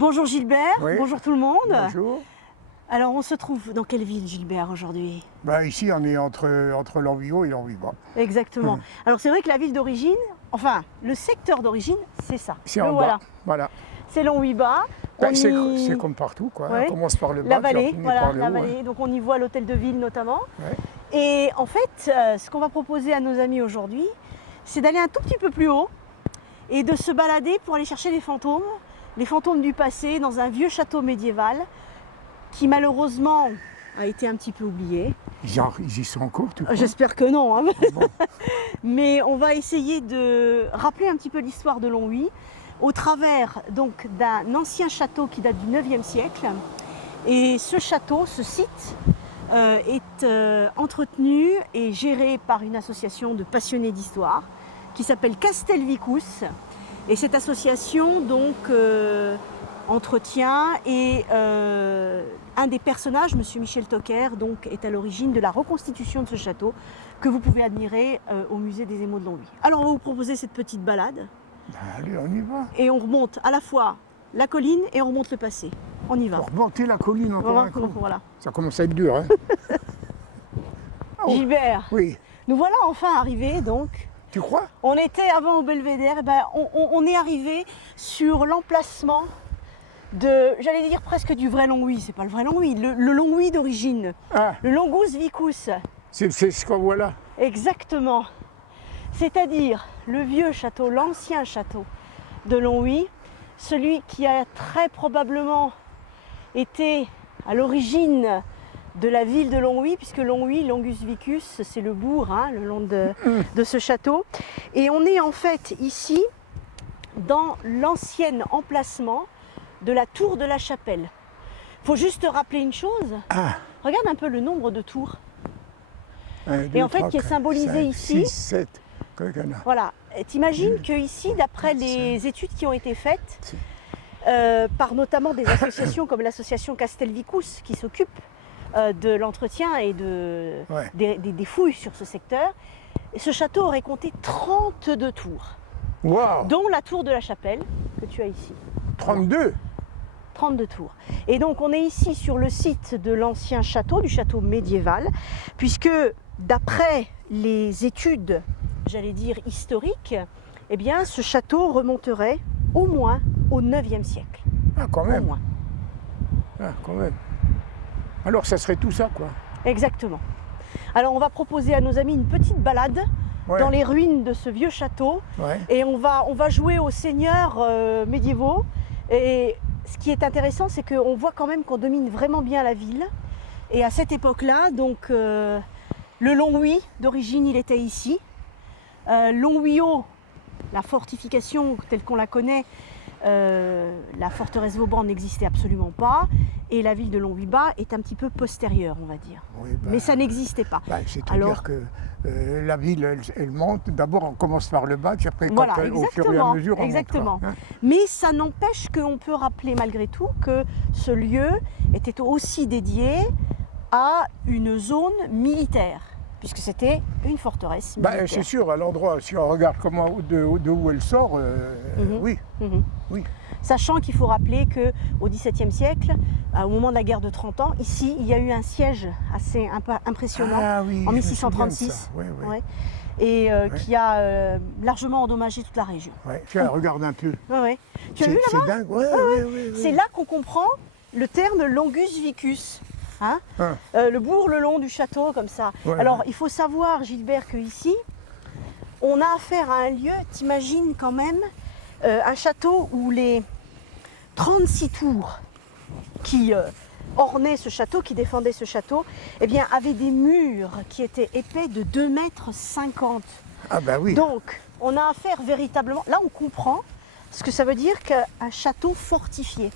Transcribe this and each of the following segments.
Bonjour Gilbert, Oui. bonjour tout le monde. Bonjour. Alors on se trouve dans quelle ville Gilbert aujourd'hui? Ici, on est entre l'Enviot et l'Envibas. Exactement. Alors c'est vrai que la ville d'origine, enfin le secteur d'origine, c'est ça. C'est Le en voilà. bas. Voilà. C'est l'Envibas. C'est comme partout, quoi. Ouais. On commence par le bas, La puis on vallée, finit voilà, par le la haut. vallée. Donc on y voit l'hôtel de ville notamment. Ouais. Et en fait, ce qu'on va proposer à nos amis aujourd'hui, c'est d'aller un tout petit peu plus haut et de se balader pour aller chercher les fantômes du passé dans un vieux château médiéval qui malheureusement a été un petit peu oublié. Ils y sont encore, tout. J'espère que non, hein. Bon. Mais on va essayer de rappeler un petit peu l'histoire de Longwy au travers donc d'un ancien château qui date du 9e siècle. Et ce château, ce site, est entretenu et géré par une association de passionnés d'histoire qui s'appelle Castel Vicus. Et cette association donc entretient et un des personnages, M. Michel Toquer, donc, est à l'origine de la reconstitution de ce château que vous pouvez admirer au musée des Émaux de Longwy. Alors on va vous proposer cette petite balade Allez, on y va. et on remonte à la fois la colline et on remonte le passé. On y va. Pour remonter la colline encore un coup. Voilà. Ça commence à être dur, hein. Oh. Gilbert, Oui. nous voilà enfin arrivés donc. Tu crois? On était avant au Belvédère, et on est arrivé sur l'emplacement de, j'allais dire presque du vrai Longwy, c'est pas le vrai Longwy, le Longwy d'origine, Ah, le Longus Vicus, c'est ce qu'on voit là. exactement. C'est-à-dire le vieux château, l'ancien château de Longwy, celui qui a très probablement été à l'origine de la ville de Longwy, puisque Longwy, Longus Vicus, c'est le bourg, hein, le long de ce château. Et on est en fait ici dans l'ancien emplacement de la tour de la chapelle. Il faut juste rappeler une chose, Ah. regarde un peu le nombre de tours. 1, 2, Et en fait, 3, qui est 4, symbolisé 5, ici. 6, 7. Voilà, t'imagines que ici, d'après les études qui ont été faites, par notamment des associations comme l'association Castel Vicus qui s'occupe de l'entretien et Ouais. des fouilles sur ce secteur, ce château aurait compté 32 tours, Waouh. dont la tour de la chapelle que tu as ici. 32. 32 tours. Et donc on est ici sur le site de l'ancien château, du château médiéval, puisque d'après les études, j'allais dire historiques, eh bien ce château remonterait au moins au 9e siècle. Ah, quand Au même. moins. Ah, quand même. Alors, ça serait tout ça, quoi. Exactement. Alors on va proposer à nos amis une petite balade Ouais. dans les ruines de ce vieux château. Ouais. Et on va jouer aux seigneurs médiévaux. Et ce qui est intéressant, c'est qu'on voit quand même qu'on domine vraiment bien la ville. Et à cette époque-là, donc le Longwy, d'origine, il était ici. Longwyot, la fortification telle qu'on la connaît, la forteresse Vauban n'existait absolument pas. Et la ville de Longwy-Bas est un petit peu postérieure, on va dire. Oui, Mais ça n'existait pas. C'est-à-dire Alors- que la ville, elle monte. D'abord, on commence par le bas, puis après, Voilà, au fur et à mesure, on exactement. montera, hein. Mais ça n'empêche qu'on peut rappeler malgré tout que ce lieu était aussi dédié à une zone militaire, puisque c'était une forteresse militaire. C'est sûr, à l'endroit, si on regarde de où elle sort, oui, Mhm. oui. Sachant qu'il faut rappeler qu'au XVIIe siècle, au moment de la guerre de 30 ans, ici, il y a eu un siège assez impressionnant Ah oui, en je me souviens de 1636, ça. Ouais, ouais. ouais, et qui a largement endommagé toute la région. Ouais. Tiens, regarde un peu. Ouais, ouais. Tu as vu C'est là-bas? dingue. Ouais. C'est là qu'on comprend le terme Longus Vicus. Hein, Ah. le bourg le long du château, comme ça. Ouais, Alors, ouais. il faut savoir, Gilbert, qu'ici, on a affaire à un lieu, t'imagines quand même, un château où les 36 tours qui ornaient ce château, qui défendaient ce château, eh bien, avaient des murs qui étaient épais de 2,50 m. Ah bah oui. Donc, on a affaire véritablement... Là, on comprend ce que ça veut dire qu'un château fortifié.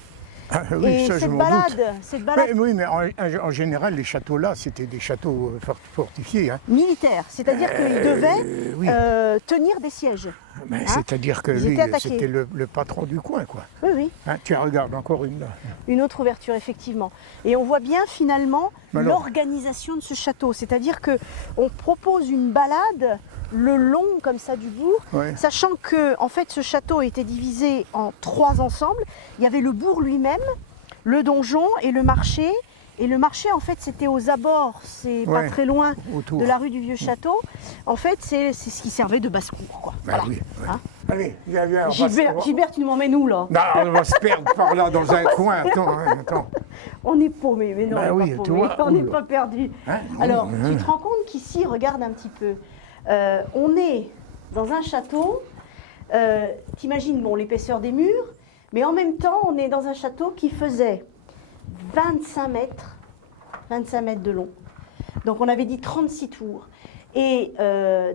Ah oui, Et ça, je cette m'en balade, doute. cette balade Oui, mais en général, les châteaux-là, c'était des châteaux fortifiés, hein. militaire, c'est-à-dire qu'il devait Oui. tenir des sièges. Mais Hein, c'est-à-dire que ils lui, étaient attaqués. c'était le patron du coin, quoi. Oui, oui, Hein, tiens, regarde, encore une là. une autre ouverture, effectivement. Et on voit bien finalement Mais alors l'organisation de ce château, c'est-à-dire qu'on propose une balade le long comme ça du bourg, Ouais. sachant que en fait ce château était divisé en 3 ensembles. Il y avait le bourg lui-même, le donjon et le marché. Et le marché en fait c'était aux abords, c'est pas Ouais. très loin Autour. de la rue du Vieux Château. En fait c'est ce qui servait de basse-cour, quoi. Ben Voilà. oui, ouais. Hein. Allez, viens, viens. Gilbert, tu nous m'emmènes où là? Non, on va se perdre par là dans un coin. Attends, hein, attends. On est paumé, mais non, Ben on n'est oui, pas tu paumé, vois, on n'est oula. pas perdu. Hein, Alors, oui, tu te rends compte qu'ici, regarde un petit peu, on est dans un château, t'imagines bon, l'épaisseur des murs, mais en même temps, on est dans un château qui faisait 25 mètres de long. Donc, on avait dit 36 tours. Et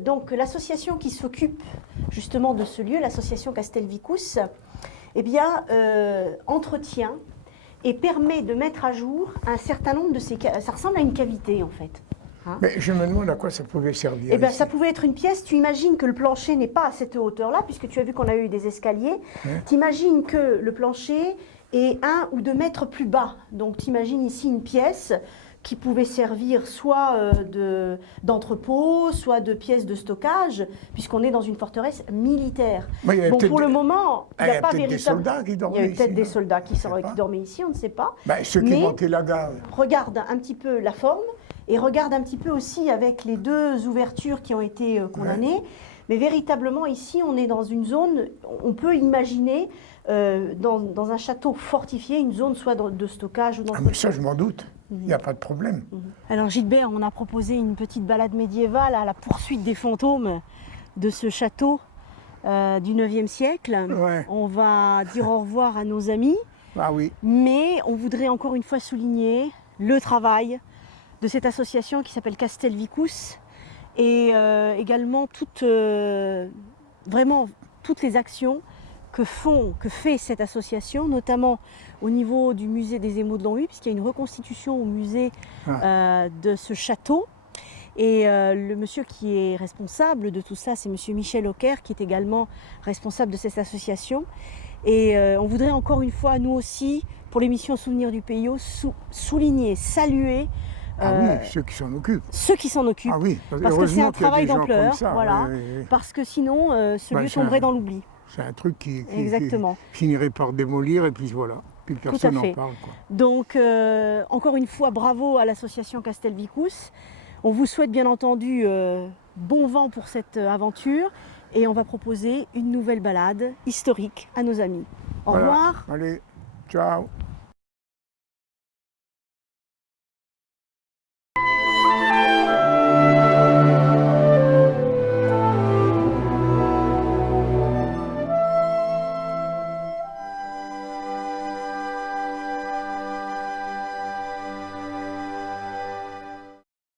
donc, l'association qui s'occupe justement de ce lieu, l'association Castelvicus, eh bien, entretient et permet de mettre à jour un certain nombre de ces... Ça ressemble à une cavité, en fait. Hein. Mais je me demande à quoi ça pouvait servir. Eh bien, ici. ça pouvait être une pièce. Tu imagines que le plancher n'est pas à cette hauteur-là, puisque tu as vu qu'on a eu des escaliers. Ouais. Tu imagines que le plancher est 1 ou 2 mètres plus bas. Donc, tu imagines ici une pièce qui pouvait servir soit d'entrepôt, soit de pièces de stockage, puisqu'on est dans une forteresse militaire. Mais il y avait Bon, peut-être pour le des- moment, il n'y il y a a pas peut-être des véritable... soldats qui Il y dormaient a eu ici, peut-être des non soldats qui Je sais pas. dormaient ici, on ne sait pas. Ben, ceux qui Mais- montaient la gare. Regarde un petit peu la forme et regarde un petit peu aussi avec les 2 ouvertures qui ont été condamnées. Mais véritablement ici, on est dans une zone, on peut imaginer dans un château fortifié, une zone soit de stockage ou Ah, d'entretien. mais ça, je m'en doute. Il n'y a pas de problème. Alors Gilbert, on a proposé une petite balade médiévale à la poursuite des fantômes de ce château du 9e siècle. Ouais. On va dire au revoir à nos amis. Ah oui. Mais on voudrait encore une fois souligner le travail de cette association qui s'appelle Castelvicus et également vraiment toutes les actions que fait cette association, notamment au niveau du musée des émaux de Longwy, puisqu'il y a une reconstitution au musée de ce château. Et le monsieur qui est responsable de tout ça, c'est monsieur Michel Auquer, qui est également responsable de cette association. Et on voudrait encore une fois, nous aussi, pour l'émission Souvenirs du Pays, souligner, saluer Ah oui, ceux qui s'en occupent. ceux qui s'en occupent. Ah oui, Parce que c'est heureusement un qu'il y a travail des gens d'ampleur, comme ça, voilà. ouais, ouais, ouais. Parce que sinon, ce Bah, lieu c'est tomberait un- dans l'oubli. C'est un truc qui Exactement. finirait par démolir et puis voilà. Puis personne n'en fait. parle. Quoi. Donc, encore une fois, bravo à l'association Castelvicus. On vous souhaite bien entendu bon vent pour cette aventure et on va proposer une nouvelle balade historique à nos amis. Au Voilà. revoir. Allez, ciao.